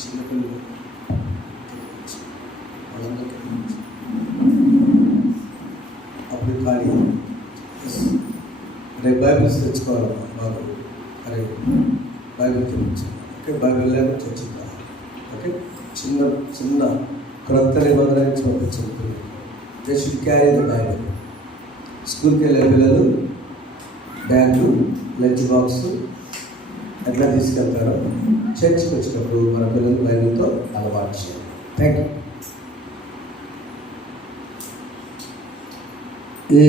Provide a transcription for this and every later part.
చిన్నపిల్లలు అప్పుడు ఖాళీ రేపు బైబిల్స్ తెచ్చుకోవాలమ్మా బాబు. అరే బైబిల్ తెచ్చాను. ఓకే, బైబిల్ లేక చర్చిద్దాం. ఓకే, చిన్న చిన్న క్రొత్త నిబంధన నుంచి పంపించిన పిల్లలు they should carry the Bible. స్కూల్కి వెళ్ళే పిల్లలు బ్యాగు, లంచ్ బాక్స్ ఎట్లా తీసుకెళ్తారో చర్చికి వచ్చినప్పుడు మన పిల్లలు బైబిల్తో అలవాటు చేయాలి. Thank you. ఈ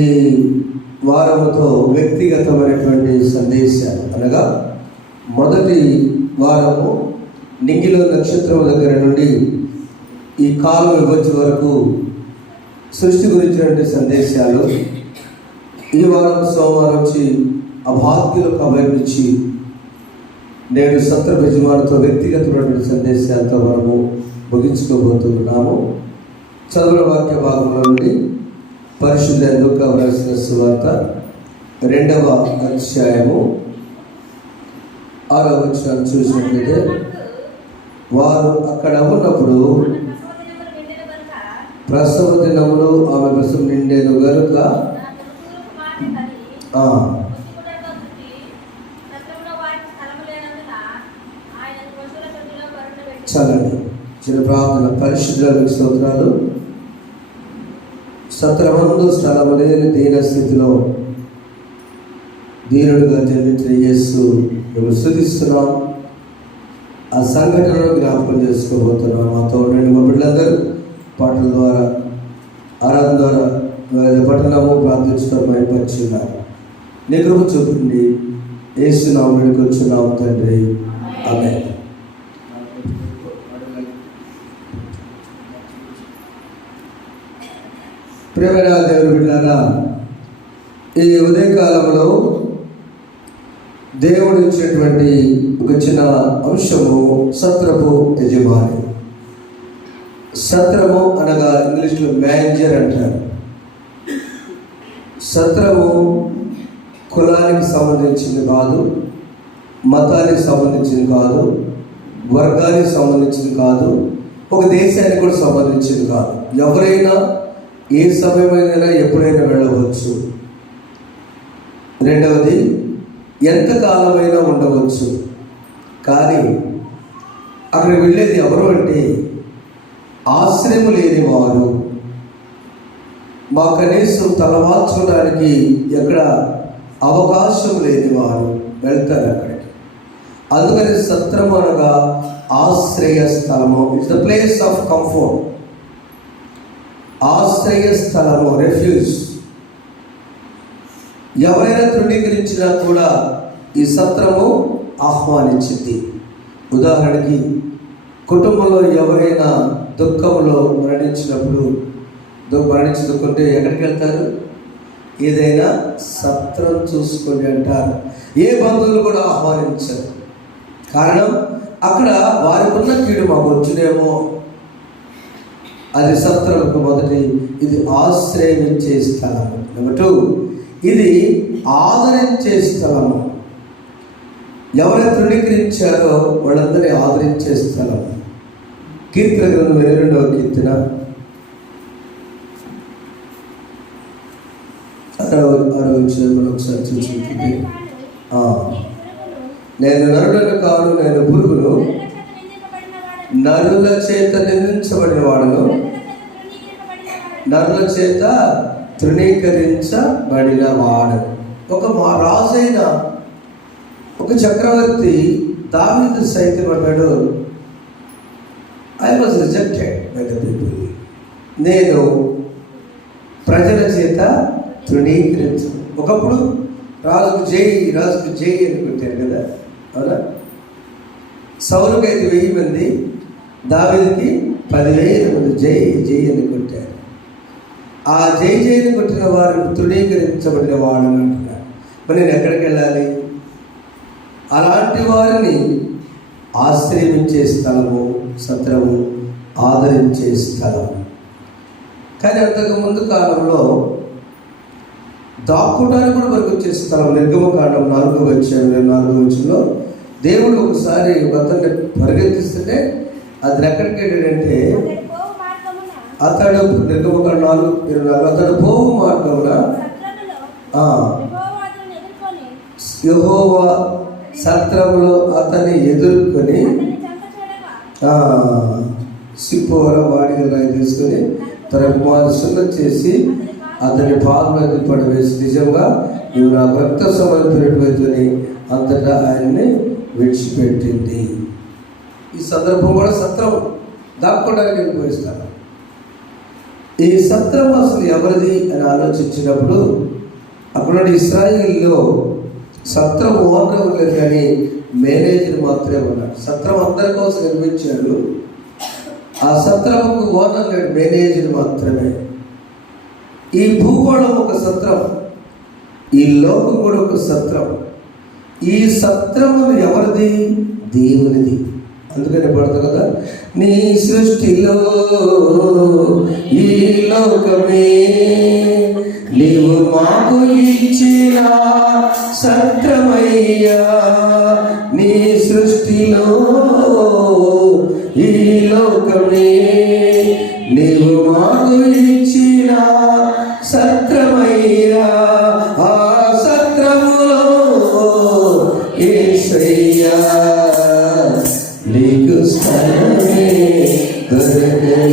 వారముతో వ్యక్తిగతమైనటువంటి సందేశాలు అనగా మొదటి వారము నింగిలో నక్షత్రం దగ్గర నుండి ఈ కాలం విభజన వరకు సృష్టి గురించినటువంటి సందేశాలు. ఈ వారం సోమవారం వచ్చి అభాగ్యులకు అభయమిచ్చి నేడు సత్ర యజమానితో వ్యక్తిగతమైనటువంటి సందేశాలతో మనము ముగించుకోబోతున్నాము. చదువుల వాక్య భాగంలో నుండి పరిశుద్ధ లూకా వ్రాసిన సువార్త 2వ అధ్యాయము 6వ వచనం చూసినట్లయితే, వారు అక్కడ ఉన్నప్పుడు ప్రసవ దినములు ఆమె ప్రసవం నిండేను గనుక చాలండి. చిన్న ప్రార్థన. పరిశుద్ధులకు స్తోత్రాలు. సత్రమందు స్థలము లేని దీన స్థితిలో దీనుడుగా జన్మించిన యేసు మేము స్తుతిస్తున్నాం. ఆ సంఘటనను జ్ఞాపకం చేసుకోబోతున్నాం. మాతో ఉండండి. మా బిడ్డలందరూ పాటల ద్వారా, ఆరాధన ద్వారా పట్టణము ప్రార్థించడం మైపరిచిన్నారు. నీ కృప చూపండి. యేసు నామములో వచ్చున్నాము తండ్రి, ఆమేన్. ప్రియమైన దేవుని బిడ్డలారా, ఈ ఉదయకాలంలో దేవుడు ఇచ్చినటువంటి ఒక చిన్న అంశము సత్రపు యజమాని. సత్రము అనగా ఇంగ్లీష్లో మేనేజర్ అంటారు. సత్రము కులానికి సంబంధించింది కాదు, మతానికి సంబంధించింది కాదు, వర్గానికి సంబంధించింది కాదు, ఒక దేశానికి కూడా సంబంధించింది కాదు. ఎవరైనా ఏ సమయమైనా ఎప్పుడైనా వెళ్ళవచ్చు. రెండవది, ఎంతకాలమైనా ఉండవచ్చు. కానీ అక్కడ వెళ్ళేది ఎవరు అంటే ఆశ్రయం లేని వారు, మా కనీసం తలవాల్చుకోవడానికి ఎక్కడ అవకాశం లేని వారు వెళ్తారు అక్కడికి. అందుకని సత్రం అనగా ఆశ్రయ స్థలము. It's the place of comfort. ఆశ్రయ స్థలము, రెఫ్యూజ్. ఎవరైనా తృణీకరించినా కూడా ఈ సత్రము ఆహ్వానించింది. ఉదాహరణకి కుటుంబంలో ఎవరైనా దుఃఖంలో మరణించుకుంటే ఎక్కడికి వెళ్తారు? ఏదైనా సత్రం చూసుకొని అంటారు. ఏ బంధువులు కూడా ఆహ్వానించరు. కారణం, అక్కడ వారికి ఉన్న కీడు మాకు వచ్చునేమో. అది సత్రముకు మొదటి. ఇది ఆశ్రయించే స్థలము. నెంబర్ 2, ఇది ఆదరించే స్థలము. ఎవరైతే తృణీకరించారో వాళ్ళందరినీ ఆదరించే స్థలం. కీర్తన గ్రంథం 22వ కీర్తన 6వ వచనం ఒకసారి చూసుకుంటే, నేను నరులను కాను, నేను పురుగును, నరుల చేత నిందించబడిన వాడును, నరుల చేత తృణీకరించబడిన వాడు. ఒక రాజైన ఒక చక్రవర్తి దావీదు సైతం అన్నాడు, I was rejected by the people. నేను ప్రజల చేత తృణీకరించు. ఒకప్పుడు రాజుకు జై అని కొట్టారు కదా, అవునా? సౌలుకి అయితే 1000 మంది, దావీదుకి 10,000 మంది జై అని కొట్టారు. ఆ జైని కొట్టిన వారు తృణీకరించబడిన వాడు అని అంటున్నారు. మరి నేను ఎక్కడికి వెళ్ళాలి? అలాంటి వారిని ఆశ్రయించే స్థలము సత్రము, ఆదరించే స్థలం. కానీ అంతకు ముందు కాలంలో దాక్కోవడానికి కూడా మనకు వచ్చే స్థలం. నిర్గమకాండం 4వ అధ్యాయంలో దేవుడు ఒకసారి అతన్ని పరిగెత్తిస్తుంటే అతను ఎక్కడికి వెళ్ళాడంటే అతడు పోవు మార్గమున అతడు నిర్గమకాండం 4:24 అతడు పోవు మార్గమున సత్రములో ఆ, యెహోవాను ఎదుర్కొని యెహోవా సత్రములో అతన్ని ఎదుర్కొని అతని చంప చూడగా సిప్పోర వాడిగా రాయి తీసుకొని తన కుమారుడు సున్నతి చేసి అతని పాదములకు పడవేసి నిజంగా నువ్వు నా రక్త సంబంధించినటువంటి అంతటా ఆయన్ని విడిచిపెట్టింది. ఈ సందర్భం కూడా సత్రం దాక్కోవడానికి ఉపయోగిస్తాను. ఈ సత్రం అసలు ఎవరిది అని ఆలోచించినప్పుడు అక్కడ ఇశ్రాయేలులో సత్రం ఓనర్ లేదు కానీ మేనేజర్ మాత్రమే ఉన్నాడు. సత్రం అందరి కోసం నిర్మించాడు. ఆ సత్రముకు ఓనర్ లేడు, మేనేజర్ మాత్రమే. ఈ భూగోళం ఒక సత్రం, ఈ లోకం కూడా ఒక సత్రం. ఈ సత్రమును ఎవరిది? దేవునిది. అందుకని పడదు కదా, నీ సృష్టిలో ఈ లోకమే నీవు మాకు ఇచ్చిన సత్రమయ్యా. నీ సృష్టిలో ఈ లోకమే నీవు మాకు ఇచ్చిన సత్రమయ్యా. ఆ సత్రములో యేసయ్యా నీకు స్థలమే దొరకలేదయ్యా.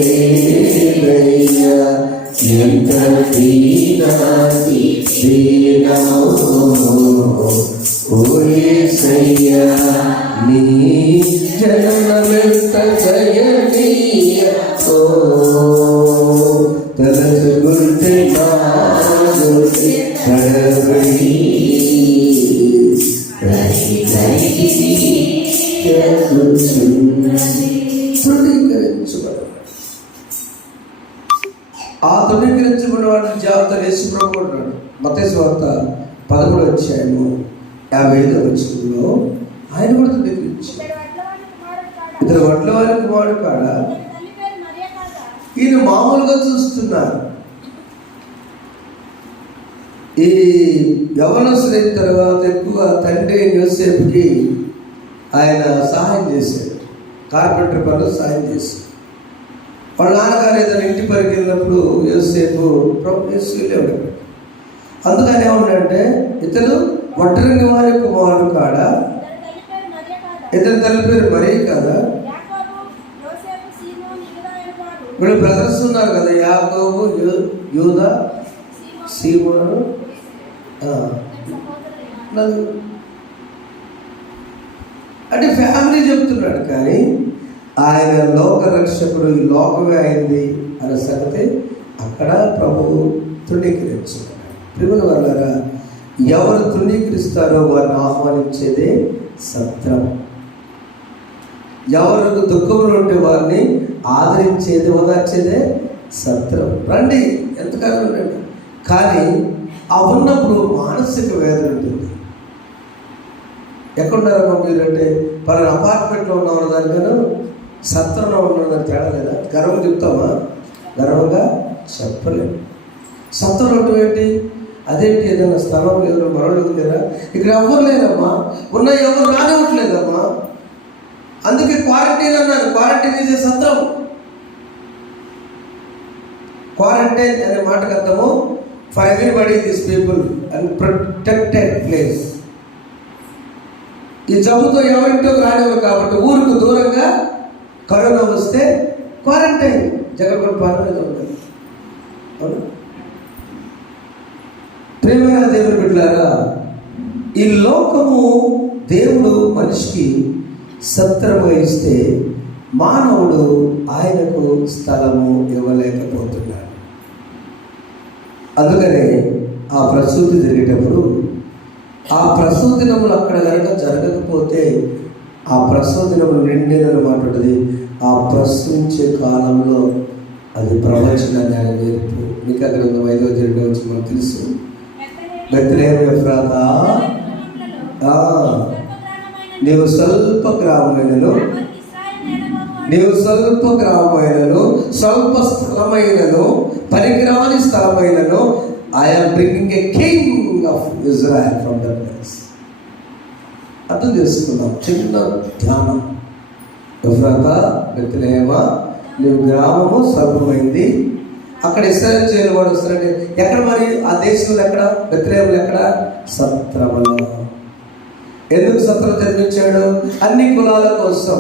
ఎంత దీనాది దీనమో ఓ యేసయ్యా, నీ జననమెంత దయనీయమో. తలచుకుంటే నాలోకి తడబడి ఆ తృణీకరించబడిన వాడిని జాగ్రత్త యేసు ప్రభు అంటాడు. మత్తయి సువార్త 13:55 ఆయన కూడా తృణీకరించాడు. ఇతడు వడ్లవారి కుమారుడు కాడా? ఈయన మామూలుగా చూస్తున్నారు. ఈ యవనస్తులైన తర్వాత ఎక్కువ తండ్రి యోసేపుకి ఆయన సహాయం చేశాడు. కార్పెంటర్ పనులు సహాయం చేశాడు. వాళ్ళ నాన్నగారు ఏదైనా ఇంటి పనికి వెళ్ళినప్పుడు యోసేపు వెళ్ళేవాడు. అందుకని ఏమన్నాడంటే ఇతను ఒంటరి వారి కుమారుడు కాడా? ఇతని తల్లి పేరు మరీ కాదా? వీళ్ళు బ్రదర్స్ ఉన్నారు కదా, యాకోబు, యూదా, సీమోను. అంటే ఫ్యామిలీ చెప్తున్నాడు, కానీ ఆయన లోక రక్షకుడు, ఈ లోకమే అయింది అనే సంగతి అక్కడ ప్రభువు తృణీకరించుకున్నాడు. ప్రియుల వల్లరా, ఎవరు తృణీకరిస్తారో వారిని ఆహ్వానించేదే సత్రం. ఎవరికి దుఃఖంలో ఉంటే వారిని ఆదరించేది, ఓదార్చేదే సత్రం. రండి, ఎంతకాలం ఉండండి. కానీ ఆ ఉన్నప్పుడు మానసిక వేదన ఉంటుంది. ఎక్కడున్నారమ్మా మీరు అంటే, పలానా అపార్ట్మెంట్లో ఉన్నవారు దానికన్నా సత్రంలో ఉన్నదాన్ని తేడా లేదా? గర్వం చెప్తామా? గర్వంగా చెప్పలేము. సత్రంలో ఉండటం ఏంటి? అదేంటి, ఏదైనా స్థలం లేదు, మరొకటి లేదా? ఇక్కడ ఎవరు లేరమ్మా, ఉన్న ఎవరు రానివ్వట్లేదమ్మా. అందుకే క్వారంటైన్ అన్నారు. క్వారంటైన్ ఈజ్ ఏ సత్రం. క్వారంటైన్ అనే మాటకు అర్థము for everybody this people and protected place. ఈ జబ్బుతో ఎవరింటో రానివ్వరు కాబట్టి ఊరికి దూరంగా కరోనా వస్తే క్వారంటైన్ జగన్ పాలన మీద ఉంటుంది. అవును, ప్రేమైన దేవుని బిడ్డలారా, ఈ లోకము దేవుడు మనిషికి సత్రముగా ఇస్తే మానవుడు ఆయనకు స్థలము ఇవ్వలేకపోతున్నాడు. అందుకనే ఆ ప్రసూతి జరిగేటప్పుడు ఆ ప్రసూతి దినములు అక్కడ కనుక జరగకపోతే ఆ ప్రసూతి దినములు నిండిన మాట ఉంటుంది. ఆ ప్రసవించే కాలంలో అది ప్రవచన నెరవేర్పు. మికా గ్రంథం 5:2 మనకు తెలుసు. బెత్లెహేము ఎఫ్రాతా, నీవు స్వల్ప గ్రామమైనను, నీవు స్వల్ప గ్రామమైనను, స్వల్ప స్థలమైనను, పనికిరాని స్థలమైనను, I am bringing a king of Israel from that place. అర్థం చేసుకున్నాం. చిన్న ధ్యానం. ఎఫ్రాతా బెత్లెహేమ నీవు గ్రామము స్వల్పమైంది. అక్కడ ఇశ్రాయేలు చేయని వాడు వస్తారంటే ఎక్కడ మరి ఆ దేశంలో ఎక్కడ? బెత్లెహేములో ఎక్కడ? సత్రములో. ఎందుకు సత్రం జన్మించాడు? అన్ని కులాల కోసం.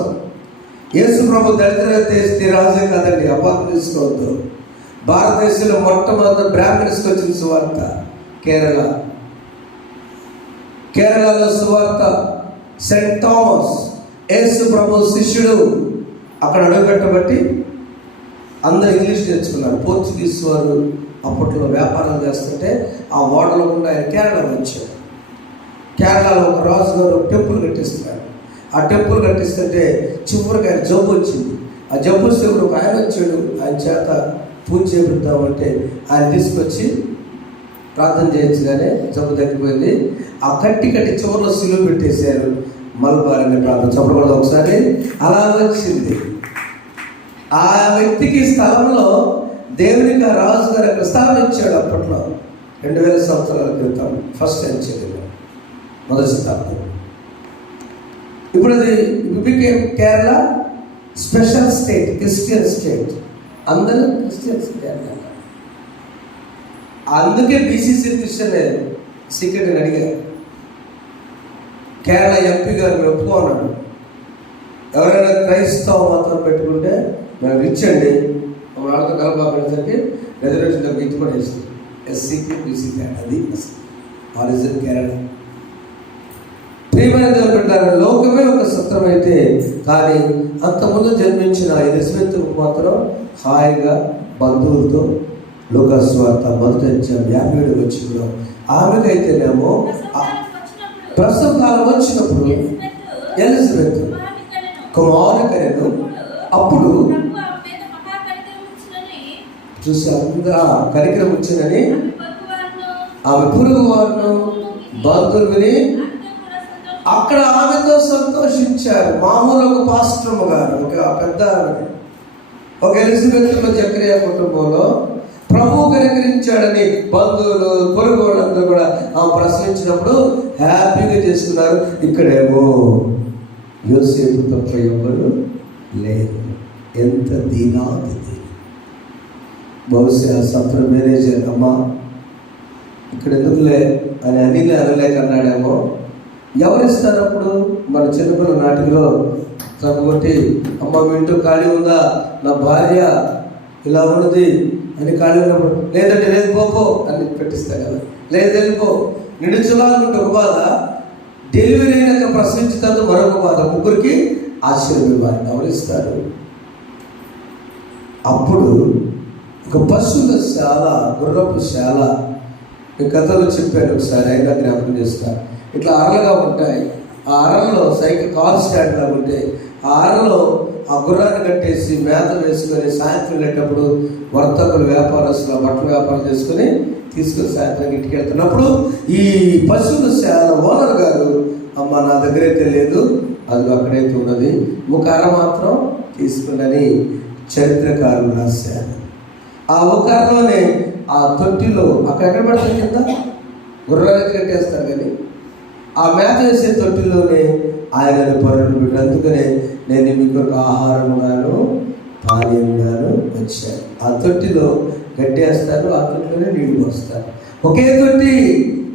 యేసు ప్రభు దళితుల దేశ రాజే కాదండి, అపార్థం తీసుకోవద్దు. భారతదేశంలో మొట్టమొదటి బ్రాహ్మణ్స్కి వచ్చిన సువార్త కేరళలో సువార్త. సెయింట్ థామస్ యేసు ప్రభు శిష్యుడు అక్కడ అడుగుపెట్టబట్టి అందరూ ఇంగ్లీష్ నేర్చుకున్నారు. పోర్చుగీస్ వారు అప్పట్లో వ్యాపారం చేస్తుంటే ఆ ఓడలో గుండా ఆయన కేరళ వచ్చాడు. కేరళలో ఒక రాజు గారు టెంపుల్ కట్టిస్తున్నారు. ఆ టెంపుల్ కట్టిస్తుంటే చివరికి ఆయన జబ్బు వచ్చింది. ఆ జబ్బు శివుడు ఒక ఆయన వచ్చాడు. ఆయన చేత పూజ చేపిద్దామంటే ఆయన తీసుకొచ్చి ప్రార్థన చేయొచ్చు కానీ జబ్బు తగ్గిపోయింది. ఆ కట్టి చివరిలో సిలువ పెట్టేశారు. మలబార్ అనే ప్రార్థన చెప్పకూడదు ఒకసారి. అలా వచ్చింది. ఆ వ్యక్తికి స్థలంలో దేవునికి ఆ రాజు గారు అక్కడ స్థలం ఇచ్చాడు. అప్పట్లో 2000 సంవత్సరాల క్రితం ఫస్ట్ సెంచరీలో, మొదటి శతాబ్దం. ఇప్పుడు అది became Kerala special state, Christian state. అందరూ క్రిస్టియన్స్ కేరళ. అందుకే బీసీసీ క్రిస్టియన్ సీక్రెట్ అని అడిగారు. కేరళ ఎంపీ గారు ఒప్పుకున్నాడు, ఎవరైనా క్రైస్తవ మతం పెట్టుకుంటే మేము ఇచ్చండి, వాళ్ళతో కలపాపేసరికి రిజర్వేషన్ దగ్గర ఇచ్చుకొని వేసింది. ఎస్సీకి బీసీకి అది ఆరిజిన్ కేరళ. ప్రియమైన దేవుని పెట్టారు. లోకమే ఒక సత్రం అయితే కానీ అంతకుముందు జన్మించిన ఎలిజబెత్ మాత్రం హాయిగా బంధువులతో లూకాసు వార్త 1:57 వచ్చిందో ఆమెకైతేనేమో ప్రసవ కాలం వచ్చినప్పుడు ఎలిజబెత్ కుమారుకను అప్పుడు చూసి అందరూ కనికరం వచ్చిందని ఆమె పొరుగు వారును బంధువులు విని అక్కడ ఆమెతో సంతోషించారు. మామూలు ఒక పాస్టర్ గారు, ఒక పెద్ద ఒక ఎలిజబెత్ జకరియా కుటుంబంలో ప్రభువు కనికరించాడని బంధువులు పొరుగు వాళ్ళందరూ కూడా ఆమె ప్రశ్నించినప్పుడు హ్యాపీగా చేసుకున్నారు. ఇక్కడేమో యోసేపు తప్ప ఎవ్వరు లేరు. ఎంత దీనాది. బహుశా సత్ర మేనేజర్ అమ్మా ఇక్కడ ఎందుకులే అని అనిలే అనలేక అన్నాడేమో. ఎవరిస్తారు అప్పుడు? మన చిన్నపిల్లల నాటికలో తగ్గొట్టి అమ్మ మీ ఇంట్లో ఖాళీ ఉందా, నా భార్య ఇలా ఉన్నది అని ఖాళీ ఉన్నప్పుడు లేదంటే లేదు పోపో అని పెట్టిస్తారు కదా. లేదు వెళ్ళిపో. నిడుచులాగుంటే ఒక బాధ, డెలివరీ అయినాక ప్రసవించిన మరొక బాధ. ముగ్గురికి ఆశ్చర్యం ఇవ్వాలి. ఎవరిస్తారు? అప్పుడు ఒక పశువుల శాల, గుర్రపు శాల, ఈ కథలు చెప్పాను ఒకసారి, అయినా జ్ఞాపకం చేస్తాను. ఇట్లా అరలుగా ఉంటాయి. ఆ అరల్లో సైకిల్ కార్ స్టాండ్ లాగా ఉంటాయి. ఆ అరలో ఆ గుర్రాన్ని కట్టేసి మేత వేసుకొని సాయంత్రం వెళ్ళేటప్పుడు వర్తకులు వ్యాపారస్తులు బట్టల వ్యాపారం చేసుకొని తీసుకొని సాయంత్రం ఇంటికి వెళ్తున్నప్పుడు ఈ పశువుల శాల ఓనర్ గారు అమ్మ నా దగ్గర అయితే లేదు, అది అక్కడైతే ఉన్నది, ఒక అర మాత్రం తీసుకున్నని చరిత్రకారులు రాశారు. ఆ ఒక అరలోనే ఆ తొట్టిలో అక్కడెక్కడ పడుతుంది కింద గుర్రానికి కట్టేస్తారు కానీ ఆ మేత వేసే తొట్టిలోనే ఆయన పరులు పెట్టి. అందుకనే నేను మీకు ఒక ఆహారముగాను పానీయంగాను వచ్చాను. ఆ తొట్టిలో గట్టేస్తారు, ఆ తొట్టిలోనే నీళ్ళు పోస్తారు. ఒకే తొట్టి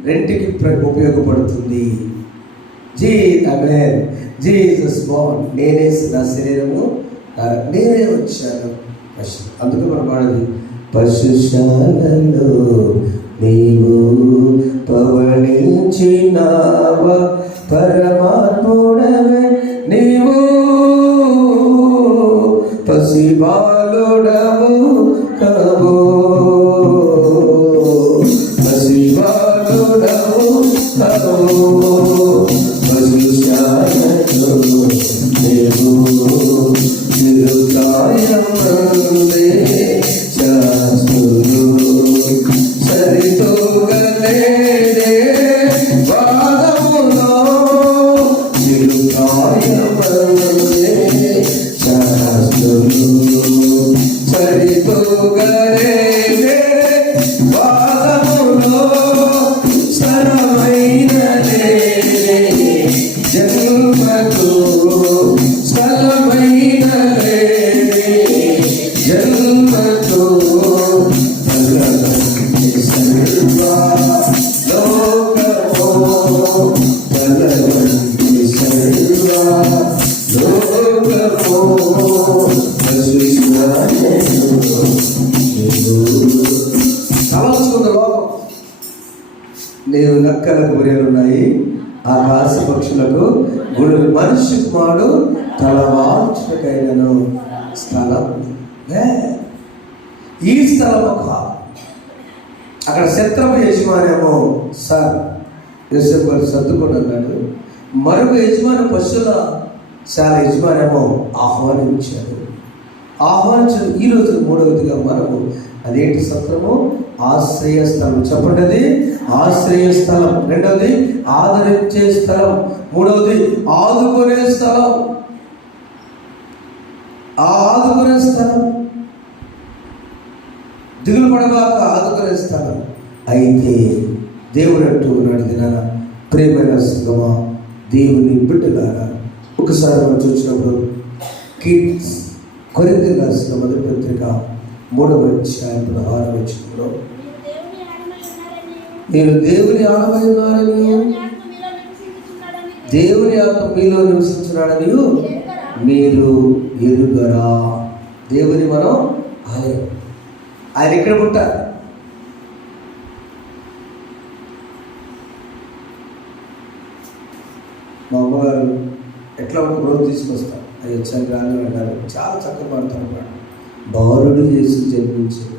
రెంటికి ఉపయోగపడుతుంది. ఆమేన్. జీసస్ బాండ్, నేనే నా శరీరము, నేనే వచ్చాను. అందుకే మనం వాడేది పశుశాలలో నీవు పవళించినావా పరమాత్ముడవే నీవు పసిబాలుడవు కబో పసిబాలుడవు కబో పశుశాలలో నీవు నిరుకాయమందే శాస్త్రులు సరితూగలేదే వాదములో నిరుకాయమందే శాస్త్రులు సరితూగలేదే వాదములో స్థలమైనదే జన్మకు స్థలమైన తలంచుకున్న లోకం. నేను నక్కలకు గొర్రెలున్నాయి, ఆకాశ పక్షులకు గుడులు, మనిషి కుమారుడు తలవాల్చుకైనను స్థలం. ఈ స్థలం ఒక అక్కడ శత్రువు యజమానేమో సార్ యోసేపు గారు సర్దుకొని అన్నాడు. మరొక యజమాని పశువుల శాల యజమానేమో ఆహ్వానించాడు. ఈరోజు మూడవదిగా మనము అదేంటి సత్రము? ఆశ్రయ స్థలం. చెప్పండి, అది ఆశ్రయ స్థలం. రెండవది ఆదరించే స్థలం. మూడవది ఆదుకునే స్థలం. ఆదుకునే స్థలం, దిగులు పడబాక ఆదుకునే స్థలం. అయితే దేవుడు అంటూ ఉన్నాడు, దినాన ప్రేమైన సంగమా, దేవుని బిడ్డలారా, ఒకసారి మనం చూసినప్పుడు కొరింథీయులకు రాసిన మొదటి పత్రిక 3వ అధ్యాయం 16వ వచనంలో నేను దేవుని ఆలమై ఉన్నానని, దేవుని ఆత్మ మీలో నివసించున్నాడని మీరు ఎరుగరా. దేవుని మనం ఆలయం. ఆయన ఇక్కడ ఉంటారు. మా అమ్మగారు ఎట్లా ఒక రోజు తీసుకొస్తారు, అది వచ్చాను కానీ అంటారు. చాలా చక్కగా పడతారు అన్నమాట. బాలుడు యేసు జన్మించారు.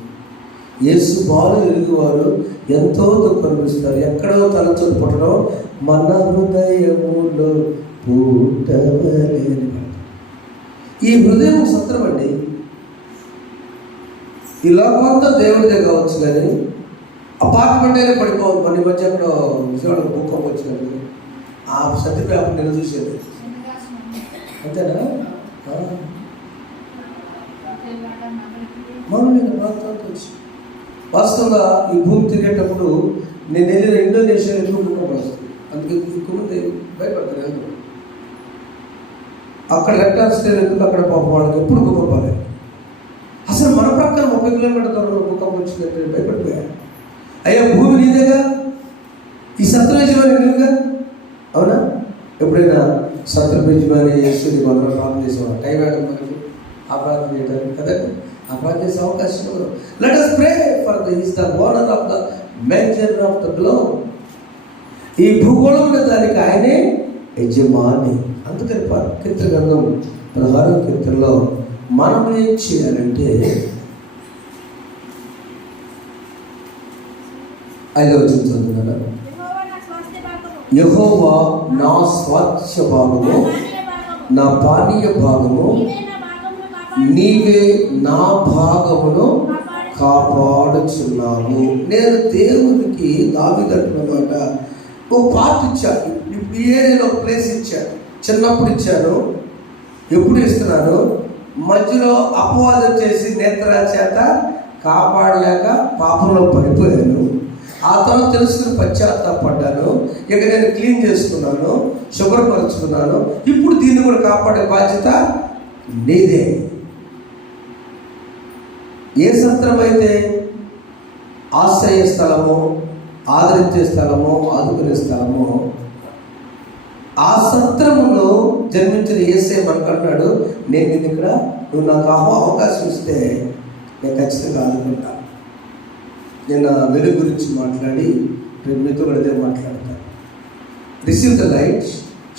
యేసు బాలు ఎరుగువారు ఎంతో దుఃఖం అనిపిస్తారు. ఎక్కడో తలచొని పుట్టడం మన హృదయములో పుట్టవలేని. ఈ హృదయం సత్రం అండి. ఈ లోకంతో దేవుడిదే కావచ్చు, కానీ అపార్ట్మెంట్ అయినా పడిపోవాలి. మన మధ్య అక్కడ విజయవాడ భూకంపం వచ్చినట్టు ఆ సత్య పేపర్ నేను చూసేది అంతేనా. వాస్తవంగా ఈ భూమి తిరిగేటప్పుడు నేను వెళ్ళిన ఇండోనేషియా ఎక్కువ భూకంపం వస్తుంది. అందుకే ఎక్కువ మంది భయపడతారు. ఎందుకు అక్కడ రెక్టార్ స్టేల్ ఎందుకు అక్కడ పాపం వాళ్ళకి ఎప్పుడు భూకంపాలే. అసలు మన ప్రక్కన 30 కిలోమీటర్ దూరంలో భూకంపం వచ్చిందంటే భయపడిపోయారు. అయ్యా భూమి నీదేగా, ఈ సత్రయజమాని నీవుగా, అవునా? ఎప్పుడైనా సత్రయజమాని చేస్తుంది కొందరు ప్రార్థన చేసేవాడు. టైం ఆడదు మనకి ఆ ప్రార్థన చేయడానికి కదా, ఆ ప్రార్థన చేసే అవకాశం ఉండదు. Let us pray for the is the owner of the measure of the globe. ఈ భూగోళం ఉన్న దానికి ఆయనే యజమాని. అందుకని కీర్తన గ్రంథం 16వ కీర్తనలో మనం ఏం చేయాలంటే 5వ వచనం చదువుతున్నాను. యెహోవా నా స్వాస్థ్య భాగము, నా పానీయ భాగము, నీవే నా భాగమును కాపాడుచున్నావు. నేను దేవునికి దావీదన్నమాట ఓ పార్ట్ ఇచ్చాను. ఈ ఏరియాలో ఒక ప్లేస్ ఇచ్చాను. చిన్నప్పుడు ఇచ్చాను, ఎప్పుడు ఇస్తున్నాను? మధ్యలో అపవాదం చేసి నేత్ర చేత కాపాడలేక పాపంలో పడిపోయాను. ఆ తర్వాత తెలుసుకుని పశ్చాత్తాపడ్డాను. ఇక నేను క్లీన్ చేసుకున్నాను, శుభ్రపరుచుకున్నాను. ఇప్పుడు దీన్ని కూడా కాపాడే బాధ్యత నీదే. ఏ సత్రం అయితే ఆశ్రయ స్థలము, ఆదరించే స్థలము, ఆదుకునే స్థలము, ఆ సత్రములో జన్మించిన యేసే మనకంటాడు, నేను నిన్ను ఇక్కడ నువ్వు నాకు అవకాశం ఇస్తే నేను ఖచ్చితంగా ఆదుకుంటా. నేను వెలుగు గురించి మాట్లాడి రేపు మీతో కూడా మాట్లాడతాను. Receive the light,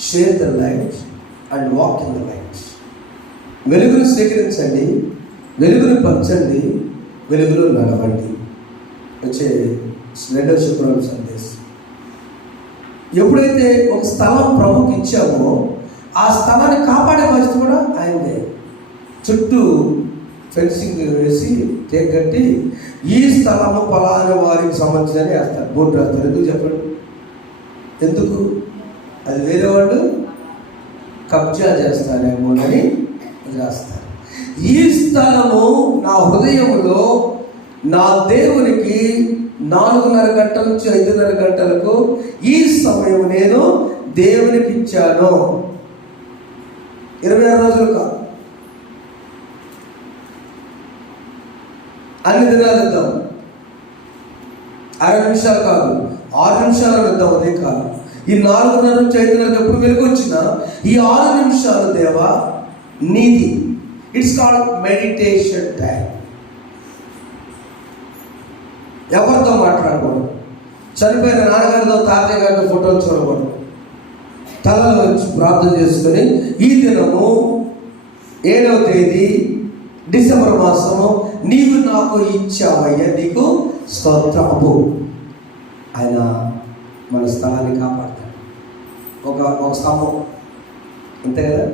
share the light and walk in the light. వెలుగును స్వీకరించండి, వెలుగును పంచండి, వెలుగులో నడవండి. వచ్చే 2వ శుక్రవారం సందేశం. ఎప్పుడైతే ఒక స్థలం ప్రభుకి ఇచ్చామో ఆ స్థలాన్ని కాపాడే బాధ్యత కూడా ఆయనదే. చుట్టూ ఫెన్సింగ్ వేసి కట్టి ఈ స్థలము పలానా వారికి సంబంధించిన వేస్తారు, బోర్డు రాస్తారు. ఎందుకు చెప్పండి? ఎందుకు? అది వేరే వాళ్ళు కబ్జా చేస్తారేమోనని రాస్తారు. ఈ స్థలము నా హృదయంలో నా దేవునికి 4:30 గంటల నుంచి 5:30 గంటలకు ఈ సమయం నేను దేవునికి ఇచ్చాను. 26 రోజులు కాదు, అన్ని దినాలు ఇద్దాం. 60 నిమిషాలు కాదు, 6 నిమిషాలు ఇద్దాం. అదే కాదు, ఈ 4:30 నుంచి 5:30 ఎప్పుడు వెలుగు వచ్చినా ఈ 6 నిమిషాలు దేవా నీది. It's called meditation time. ఎవరితో మాట్లాడకూడదు, చనిపోయిన నాన్నగారితో తాతయ్య గారితో ఫోటోలు చూడకూడదు. తలలో వచ్చి ప్రార్థన చేసుకుని ఈ దినము 7వ తేదీ డిసెంబర్ మాసము నీవు నాకు ఇచ్చావయ్యా, నీకు స్తోత్రము. ఆయన మన స్థలాన్ని కాపాడతాడు. ఒక స్తంభం అంతే కదా,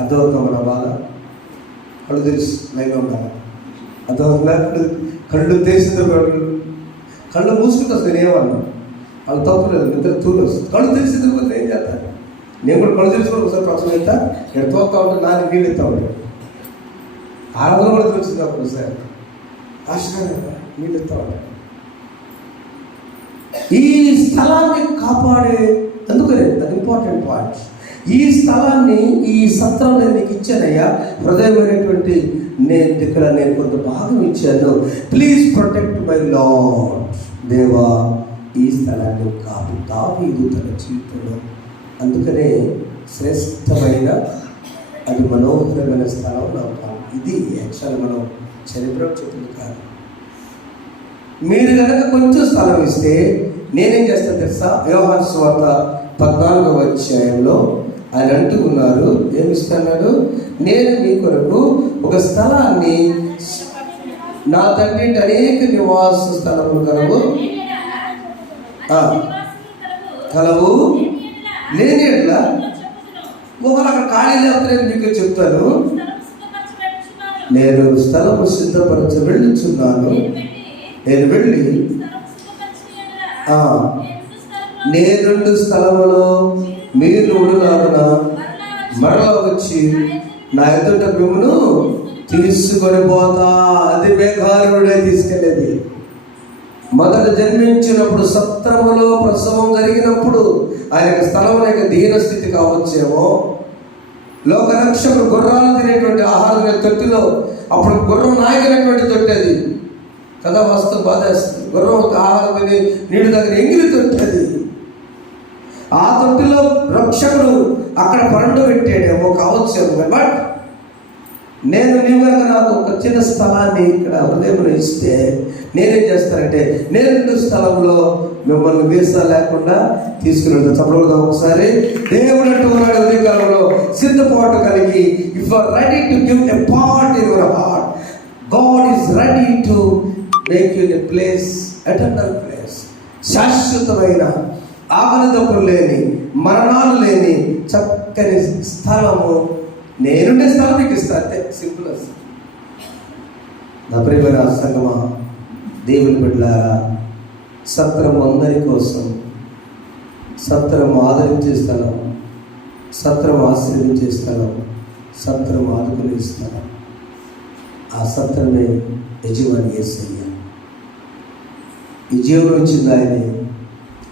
అర్థమవుతాం మన బాధ. కళ్ళు తెరిచి లైన్లో ఉండాలి, అర్థమవుతుందా? కళ్ళు తెరిచిన కళ్ళు మూసుకుంటూ వస్తుంది, నేనేమన్నా వాళ్ళు తప్పులేదు, నిద్ర తూలు వస్తుంది. కళ్ళు తెరిచిన తర్వాత ఏం చేస్తాను, నేను కూడా కళ్ళు తెరిచి ఒకసారి ప్రశ్న ఎత్తా, ఎక్కడ తోస్తా ఉంటాను, నాన్న నీళ్ళు ఎత్తా ఉంటాను. ఆడలో కూడా తెలిసింది అప్పుడు సార్ ఆశ్చర్యంగా నీళ్ళు ఎత్తా ఉంటాను. ఈ స్థలాన్ని కాపాడే అందుకనే అది ఇంపార్టెంట్ పాయింట్. ఈ స్థలాన్ని, ఈ సత్రం నేను నీకు ఇచ్చానయ్యా, హృదయమైనటువంటి నేను కొంత భాగం ఇచ్చాను. Please protect my lord. దేవా, ఈ స్థలాన్ని కాపు. దావీదు తన జీవితంలో అందుకనే శ్రేష్టమైన, అది మనోహరమైన స్థలం నాకు. ఇది యాక్చువల్ మనం చరిత్ర చెప్తుంది కాదు. మీరు కనుక కొంచెం స్థలం ఇస్తే నేనేం చేస్తాను తెలుసా? యోహాను సువార్త 14వ అధ్యాయంలో ఆయన అంటూ ఉన్నారు, ఏమిస్తున్నాడు? నేను మీ కొరకు ఒక స్థలాన్ని, నా తండ్రి అనేక నివాస స్థలములు కలవు లేని ఎట్లా అక్కడ ఖాళీ లేకపోతే నేను మీకు చెప్తాను. నేను స్థలము సిద్ధపరచ వెళ్ళుచున్నాను. నేను వెళ్ళి నేనుండు స్థలములో మీరు ఉండులాగున మరలా వచ్చి నా ఎదుట మిమ్మును తీసుకొని పోతా. అది మేఘారుడే తీసుకెళ్ళేది. మొదట జన్మించినప్పుడు సత్రములో ప్రసవం జరిగినప్పుడు ఆయన స్థలం లేక దీన స్థితి కావచ్చేమో. లోకరక్షకుడు గుర్రాలు తినేటువంటి ఆహారం తొట్టిలో, అప్పుడు గుర్రం నాయకునటువంటి తొట్టి అది కదా, వస్తు బాధేస్తుంది. గుర్రం ఆహారం తిని నీళ్ళు దగ్గర ఎంగిలి తొట్టి అది. ఆ తొట్టిలో రక్షకుడు అక్కడ పండు పెట్టాడేమో కావచ్చేమో. బట్ నీవు కనుక నాకు ఒక చిన్న స్థలాన్ని ఇక్కడ హృదయంలో ఇస్తే నేనేం చేస్తానంటే, నేను స్థలంలో మిమ్మల్ని వీసా లేకుండా తీసుకుని వెళ్తాను. చెప్పగలుగుతాం ఒకసారి? దేవుడు అంటూ ఉన్నాడు ఉదయకాలంలో సిద్ధపాటు కలిగి, if are ready to give a part in your heart, God is ready to make you a place, eternal place. శాశ్వతమైన, ఆకలిదప్పులు లేని, మరణాలు లేని చక్కని స్థలము, నేనుండే స్థలం మీకు ఇస్తాను. అంతే, సింపుల్ as. నా ప్రియమైన సంగమా, దేవుని బిడ్డలారా, సత్రము అందరి కోసం, సత్రము ఆదరించే స్థలం, సత్రము ఆశీర్వదించే స్థలం, సత్రము ఆదుకునే స్థలం. ఆ సత్రమే యజమాని యేసయ్య. ఈ జీవనం ఇచ్చింది ఆయనే,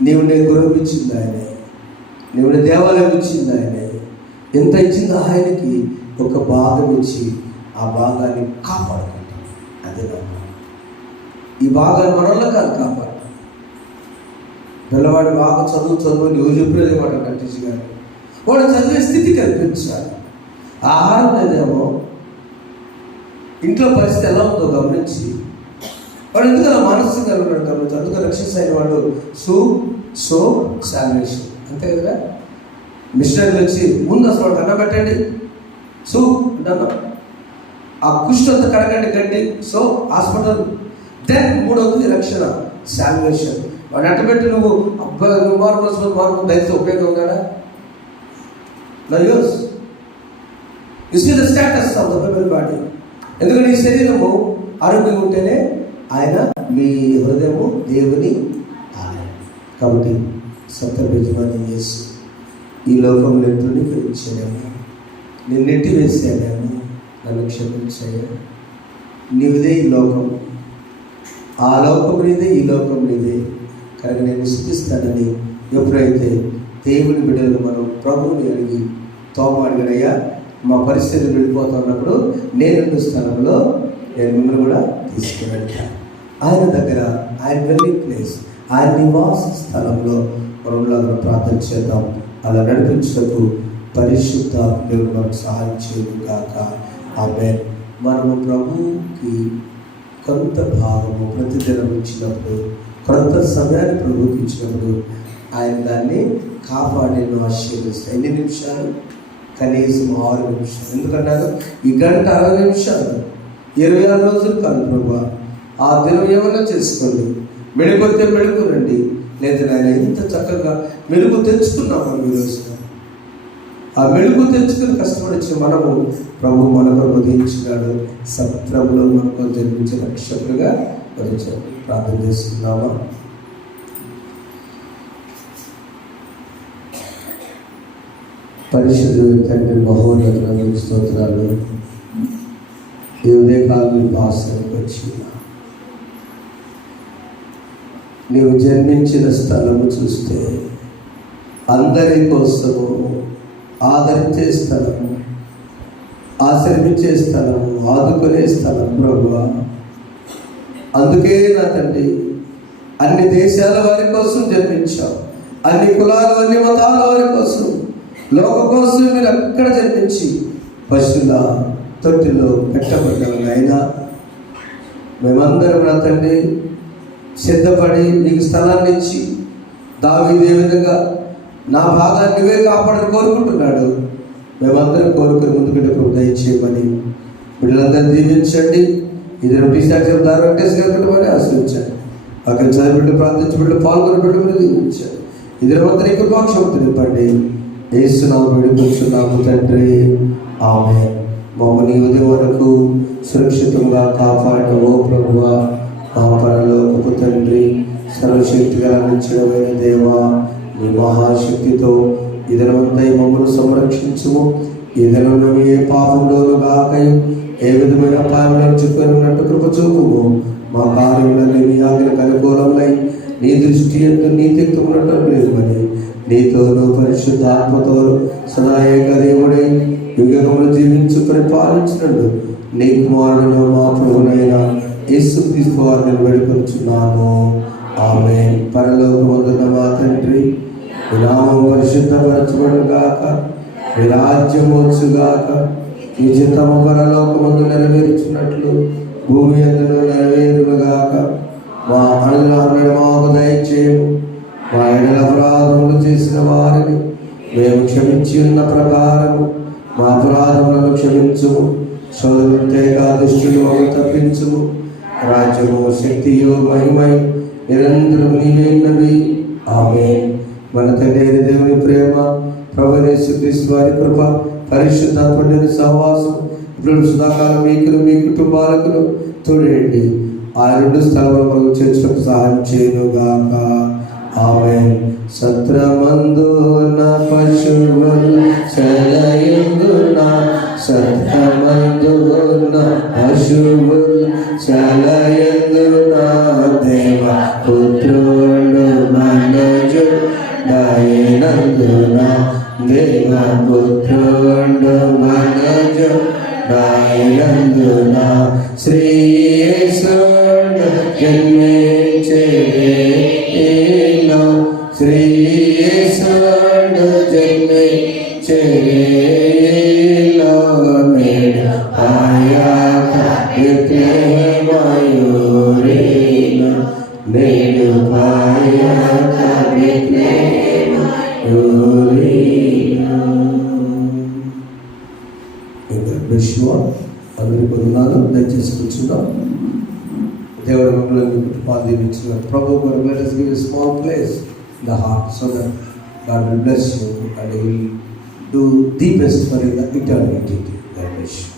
నీవుండే గృహం ఇచ్చింది ఆయనే, నీవుండే దేవాలయం ఇచ్చింది ఆయనే. ఎంత ఇచ్చిందో ఆయనకి ఒక భాగం ఇచ్చి ఆ భాగాన్ని కాపాడుకుంటాం. అదే నమ్మకం. ఈ భాగాన్ని మనలో కాదు కాపాడుతాం. పిల్లవాడు బాగా చదువు నువ్వు చెప్పేది మాట కట్టించి కానీ వాడు చదివే స్థితి కల్పించాలి. ఆహారం లేదేమో, ఇంట్లో పరిస్థితి ఎలా ఉందో గమనించి వాడు ఎందుకు అలా మానసికంగా ఉన్నాడు గమనించి. అందుకు రక్షించ అయిన వాడు సో శాల్వేషన్. అంతే కదా. మిషనరీలు వచ్చి ముందు అసలు వాడు అన్నం పెట్టండి, అంటున్నాం. ఆ కుష్ఠంతా కడగండి గడ్డి, హాస్పిటల్. దెన్ 3వది రక్షణ, శాల్వేషన్. వాడు అట్టబెట్టి నువ్వు మార్పు దయతో ఉపయోగం కదా. నా use you see the status of the human body. ఎందుకంటే ఈ శరీరము ఆరోగ్యంగా ఉంటేనే ఆయన మీ హృదయము దేవుని ఆలయం. కాబట్టి సత్య యజమాని యేసు ఈ లోకంలో తృణీకరించాడేమో, నేను నెట్టి వేసాడేమో, నన్ను క్షమించాయా. నీవుదే ఈ లోకం, ఆ లోకం నీదే, ఈ లోకం నీదే కనుక నేను స్థుతిస్తానని ఎప్పుడైతే దేవుని బిడ్డలు మనం ప్రభువుని అడిగి తోమాడిగడయ్యా మా పరిస్థితులు వెళ్ళిపోతున్నప్పుడు నేను స్థలంలో నేను మిమ్మల్ని కూడా తీసుకువెళ్తాను. ఆయన దగ్గర, ఆయన వెల్లింగ్ ప్లేస్, ఆయన నివాస స్థలంలో మనంలో ప్రార్థన చేద్దాం. అలా నడిపించకు పరిశుద్ధాత్ముడు మనకు సహాయం చేయను గాక. ఆమేన్. మనము ప్రభువుకి కొంత భాగము ప్రతిదినం ఇచ్చినప్పుడు, కొంత సమయాన్ని ప్రభువుకి ఇచ్చినప్పుడు ఆయన దాన్ని కాపాడిను ఆశీర్వదిస్తాయి. ఎన్ని నిమిషాలు? కనీసం 6 నిమిషాలు. ఎందుకన్నారు? ఈ గంట 60 నిమిషాలు, 26 రోజులు కాదు ప్రభా. ఆ దినం ఏమైనా చేసుకోండి, మెడుకొస్తే మెడుకునండి, లేదా ఆయన ఎంత చక్కగా మెరుగు తెచ్చుకున్నాము ఈరోజు. ఆ మెడుగు తెచ్చుకుని కష్టపడిన మనము ప్రభు మనకు ఉదయించినాడు. సత్రంలో మనకు జన్మించిన రక్షకులుగా వచ్చాడు. ప్రార్థన చేసుకున్నామా? పరిశుద్ధుడు తండ్రి, మహోన్నతులకు స్తోత్రాలు. ఈ ఉదయకాలం ఆశ్రమకు వచ్చి నీవు జన్మించిన స్థలము చూస్తే అందరి కోసము ఆదరించే స్థలము, ఆశ్రమించే స్థలము, ఆదుకునే స్థలం ప్రభువా. అందుకే నా తండ్రి అన్ని దేశాల వారి కోసం జన్మించావు, అన్ని కులాలు, అన్ని మతాల వారి కోసం, లోక కోసం మీరు అక్కడ జన్మించి పశువుల తొట్టిలో పెట్టబడ్డారు. అయినా మేమందరం నా తండ్రి సిద్ధపడి నీకు స్థలాన్ని ఇచ్చి, దావీదు ఏ విధంగా నా భాగాన్ని నువ్వే కాపాడని కోరుకుంటున్నాడు, మేమందరం కోరుకుని ముందుకు దయచేయమని వీళ్ళందరూ దీవించండి. ఇది టీసాక్షన్ దారుంటేసుకుంటామని ఆశ్రయించండి. అక్కడ చదివిబిడ్డ ప్రార్థించబిడ్డ పాల్గొని బిడ్డ మీరు దీవించండి. ఇది రమంతా కృపాక్షమత నింపండి. యేసునామమున వేడుకొంచున్నాము తండ్రి, ఆమేన్. మమ్మల్ని ఉదయం వరకు సురక్షితంగా కాపాడవు ప్రభువా. మా పరలోకపు తండ్రి, సర్వశక్తి గల నిత్యుడైన దేవా, నీ మహాశక్తితో ఈ దినమంతా మమ్మల్ని సంరక్షించుము. ఈ దినం మేము ఏ పాపంలోనూ కాకయు, ఏ విధమైన అపాయంలో చిక్కుని ఉన్నట్టు కృప చూపుము. మా కార్యములన్నీ నీ ఆజ్ఞలకు అనుకూలములై నీ దృష్టి ఎందు నీతియుక్తమున్నట్టు లేవని నీతోనూ పరిశుద్ధాత్మతో సదా ఏక దేవుడై యుగములు జీవించు పరిపాలించినట్టు నీ కుమారుడు మా ప్రభువైన యేసుక్రీస్తు వారిని వేడుకొంచున్నాము. ఆమేన్. పరలోకమందున్న మా తండ్రి, నీ నామం పరిశుద్ధపరచబడును గాక, నీ రాజ్యం వచ్చుగాక, నీ చిత్తము పరలోకమందు నెరవేర్చున్నట్లు భూమి యందును నెరవేరును గాక. మా అనుదిన మాకు దయచేయము. మా ఎడల అపరాధములు చేసిన వారిని మేము క్షమించి ఉన్న ప్రకారము మా అపరాధములను క్షమించుము. శోధనగా దుష్టులు మమ్మల్ని తప్పించుము. రాజ్యము, శక్తియు, మహిమయు నిరంతరం నీవేనవి. ఆమేన్. మన తండ్రి అయిన దేవుని ప్రేమ, ప్రభువైన యేసుక్రీస్తు వారి కృప, పరిశుద్ధాత్మని సహవాసం ఇప్పుడు సదాకాలం మీకును మీ కుటుంబాలకు తోడేయండి. ఆ 2 స్థలంలో మనం చేర్చడానికి సహాయం చేయనుగాక. ఆమేన్. సత్రమందున పశువులు చలయందున, సత్రమందున పశువులు చలయందున, దేవ పుత్రుడు మనోజుడైనందున, దేవ పుత్రుడు మనోజుడైనందున, శ్రీ యేసుడు జన్మించెను, శ్రీ యేసుడు జన్మించెను, నేడు పాయక బెత్లెహేమయురేను, నేడు పాయక బెత్లెహేమయురేను. అందరికీ వందనాలు. దయచేసి కూర్చుందాం. దేవుడు మమ్మల్ని కుటుంబాలు దీవించిన ప్రభు కొరకు let us give a small place in the heart so that God will bless you and He will do the best for you in the eternity. God bless you.